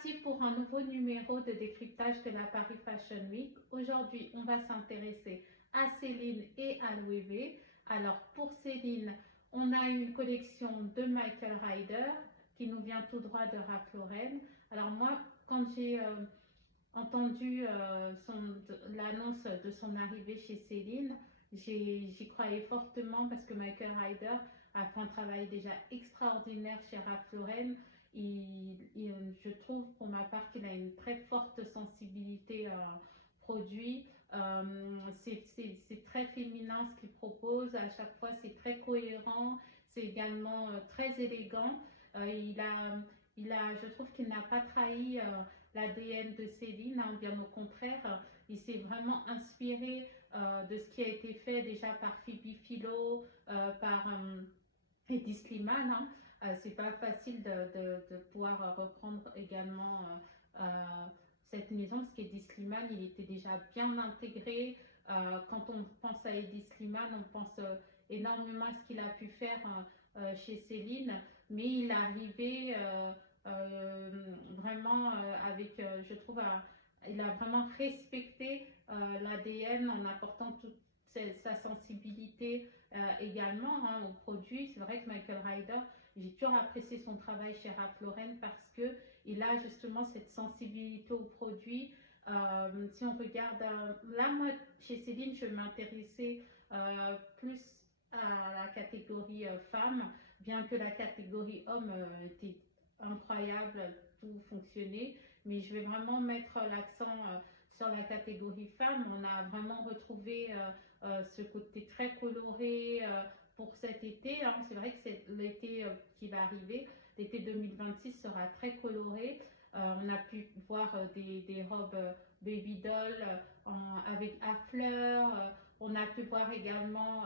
reparti pour un nouveau numéro de décryptage de la Paris Fashion Week. Aujourd'hui, on va s'intéresser à Céline et à Louis V. Alors, pour Céline, on a une collection de Michael Ryder qui nous vient tout droit de Ralph Lauren. Alors moi, quand j'ai entendu l'annonce de son arrivée chez Céline, j'y croyais fortement parce que Michael Ryder a fait un travail déjà extraordinaire chez Ralph Lauren. Je trouve pour ma part qu'il a une très forte sensibilité produit. C'est très féminin ce qu'il propose, à chaque fois c'est très cohérent, c'est également très élégant. Je trouve qu'il n'a pas trahi l'ADN de Céline, hein, bien au contraire, il s'est vraiment inspiré de ce qui a été fait déjà par Phoebe Philo, par Hedi Slimane. Hein. C'est pas facile de pouvoir reprendre également cette maison parce qu'Hedi Slimane il était déjà bien intégré. Quand on pense à Hedi Slimane, on pense énormément à ce qu'il a pu faire chez Céline, mais il est arrivé vraiment avec, je trouve, il a vraiment respecté l'ADN en apportant toute sa sensibilité également hein, au produit. C'est vrai que Michael Ryder, j'ai toujours apprécié son travail chez Ralph Lauren parce que il a justement cette sensibilité au produit. Si on regarde, là moi chez Céline, je m'intéressais plus à la catégorie femme, bien que la catégorie homme était incroyable, tout fonctionnait, mais je vais vraiment mettre l'accent sur la catégorie femme. On a vraiment retrouvé ce côté très coloré pour cet été. Hein. C'est vrai que c'est l'été qui va arriver. L'été 2026 sera très coloré. On a pu voir des robes baby doll avec à fleurs. On a pu voir également,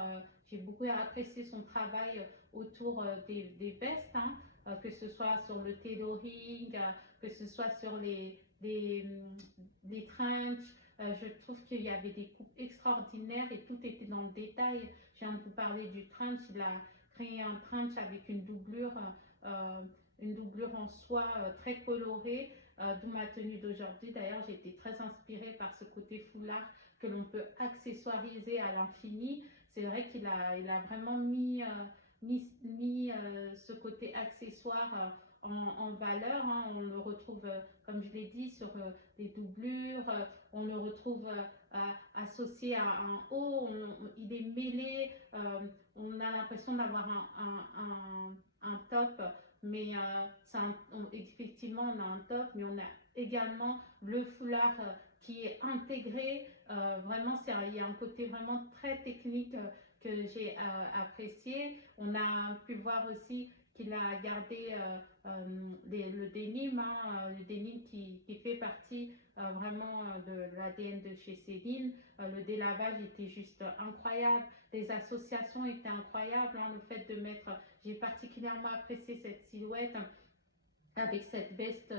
j'ai beaucoup apprécié son travail autour des vestes, hein, que ce soit sur le tailoring, que ce soit sur les trenches. Je trouve qu'il y avait des coupes extraordinaires et tout était dans le détail. Je viens de vous parler du trench. Il a créé un trench avec une doublure en soie très colorée, d'où ma tenue d'aujourd'hui. D'ailleurs, j'ai été très inspirée par ce côté foulard que l'on peut accessoiriser à l'infini. C'est vrai qu'il a vraiment mis ce côté accessoire en valeur. Hein. On le retrouve, comme je l'ai dit, sur les doublures. On le retrouve associé à un haut. Il est mêlé. On a l'impression d'avoir un top, mais effectivement, on a un top, mais on a également le foulard qui est intégré. Vraiment, il y a un côté vraiment très technique que j'ai apprécié. On a pu voir aussi qu'il a gardé le denim, hein, le denim qui fait partie vraiment de l'ADN de chez Céline. Le délavage était juste incroyable, les associations étaient incroyables, hein, le fait de mettre, j'ai particulièrement apprécié cette silhouette avec cette veste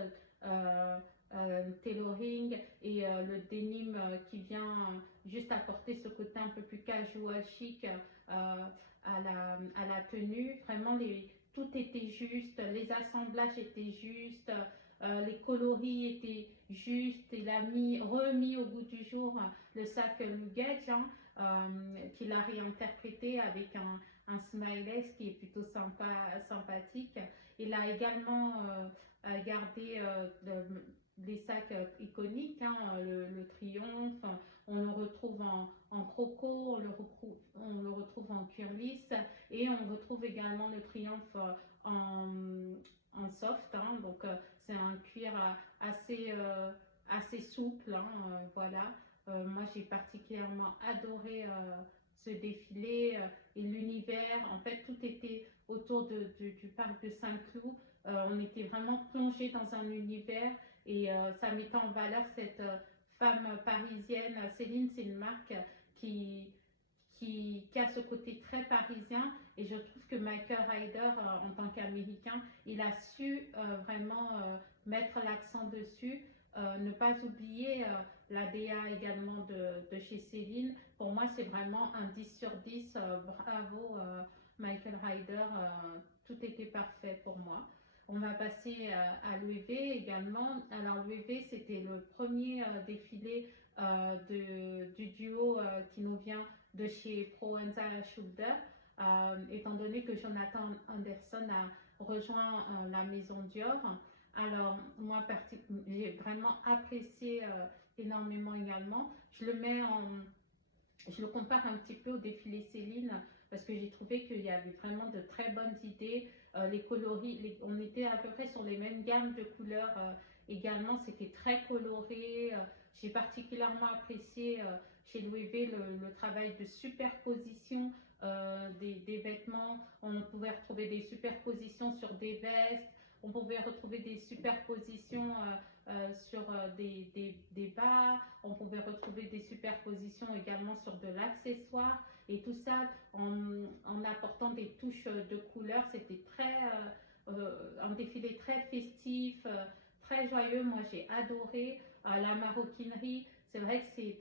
tailoring et le denim qui vient juste apporter ce côté un peu plus casual chic à la tenue. Vraiment, tout était juste, les assemblages étaient justes, les coloris étaient justes. Il a remis au goût du jour le sac luggage hein, qu'il a réinterprété avec un smiley qui est plutôt sympathique. Il a également gardé les sacs iconiques, hein, le Triomphe, on le retrouve en croco, on le retrouve en cuir lisse et on retrouve également le Triomphe en soft, hein, donc c'est un cuir assez souple, hein, voilà. Moi j'ai particulièrement adoré ce défilé et l'univers, en fait tout était autour du parc de Saint-Cloud. On était vraiment plongé dans un univers et ça mettait en valeur cette femme parisienne. Céline, c'est une marque qui a ce côté très parisien et je trouve que Michael Ryder, en tant qu'Américain, il a su vraiment mettre l'accent dessus. Ne pas oublier l'ADA également de chez Céline. Pour moi, c'est vraiment un 10 sur 10. Bravo Michael Ryder, tout était parfait pour moi. On va passer à l'OEV également. Alors l'OEV, c'était le premier défilé du duo qui nous vient de chez Proenza Schulder, étant donné que Jonathan Anderson a rejoint la maison Dior. Alors moi, j'ai vraiment apprécié énormément également. Je le compare un petit peu au défilé Céline parce que j'ai trouvé qu'il y avait vraiment de très bonnes idées. Les coloris, on était à peu près sur les mêmes gammes de couleurs également. C'était très coloré. J'ai particulièrement apprécié chez Louis V le travail de superposition des vêtements. On pouvait retrouver des superpositions sur des vestes. On pouvait retrouver des superpositions sur des bas, on pouvait retrouver des superpositions également sur de l'accessoire et tout ça en apportant des touches de couleurs. C'était un défilé très festif, très joyeux. Moi j'ai adoré la maroquinerie. C'est vrai que c'est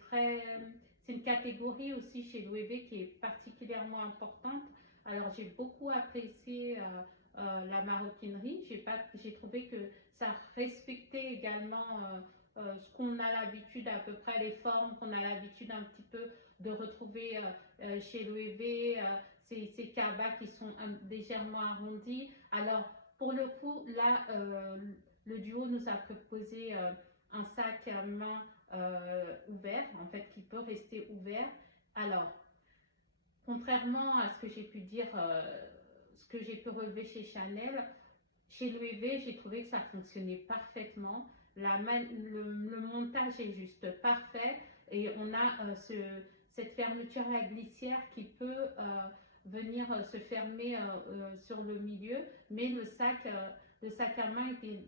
une catégorie aussi chez Loewe qui est particulièrement importante. Alors j'ai beaucoup apprécié la maroquinerie. J'ai trouvé que ça respectait également ce qu'on a l'habitude, à peu près les formes qu'on a l'habitude un petit peu de retrouver chez l'OEV, ces cabas qui sont légèrement arrondis. Alors pour le coup, là, le duo nous a proposé un sac à main ouvert, en fait, qui peut rester ouvert. Alors, contrairement à ce que j'ai pu dire, ce que j'ai pu relever chez Chanel, chez Loewe, j'ai trouvé que ça fonctionnait parfaitement. Le montage est juste parfait et on a cette fermeture à glissière qui peut venir se fermer sur le milieu, mais le sac à main était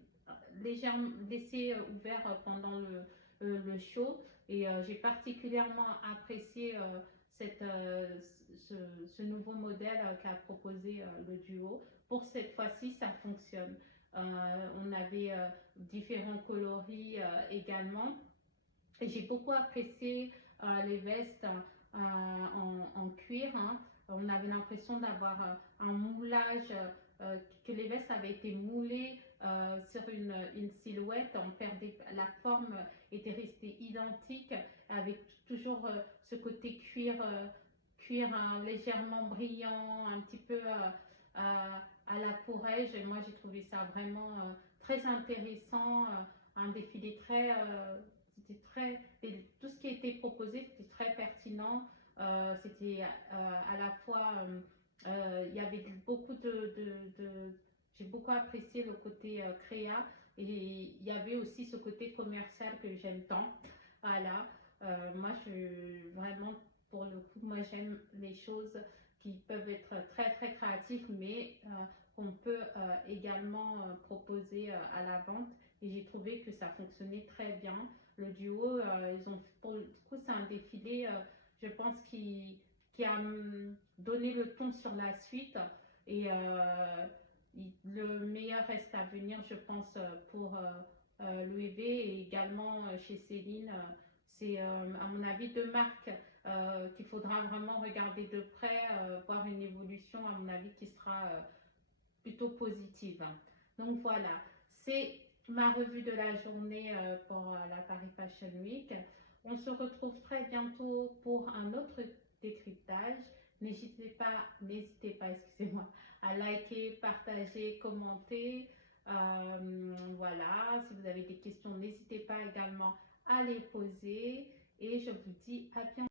légèrement laissé ouvert pendant le et j'ai particulièrement apprécié ce nouveau modèle qu'a proposé le duo. Pour cette fois-ci, ça fonctionne. On avait différents coloris également. Et j'ai beaucoup apprécié les vestes en cuir. Hein. On avait l'impression d'avoir un moulage, que les vestes avaient été moulées sur une silhouette. La forme était restée identique, avec toujours ce côté cuir légèrement brillant, un petit peu à la courage. Et moi, j'ai trouvé ça vraiment très intéressant, un défilé tout ce qui a été proposé, c'était très pertinent. C'était à la fois, il y avait j'ai beaucoup apprécié le côté créa et il y avait aussi ce côté commercial que j'aime tant. Voilà, moi, vraiment, pour le coup, moi, j'aime les choses qui peuvent être très, très créatives, mais qu'on peut également proposer à la vente. Et j'ai trouvé que ça fonctionnait très bien. Le duo, pour le coup, c'est un défilé, je pense, qui a donné le ton sur la suite. Et le meilleur reste à venir, je pense, pour Louis V et également chez Céline. C'est, à mon avis, deux marques qu'il faudra vraiment regarder de près, voir une évolution, à mon avis, qui sera plutôt positive. Donc voilà, c'est ma revue de la journée pour la Paris Fashion Week. On se retrouve très bientôt pour un autre décryptage. N'hésitez pas, excusez-moi, à liker, partager, commenter. Voilà, si vous avez des questions, n'hésitez pas également à les poser. Et je vous dis à bientôt.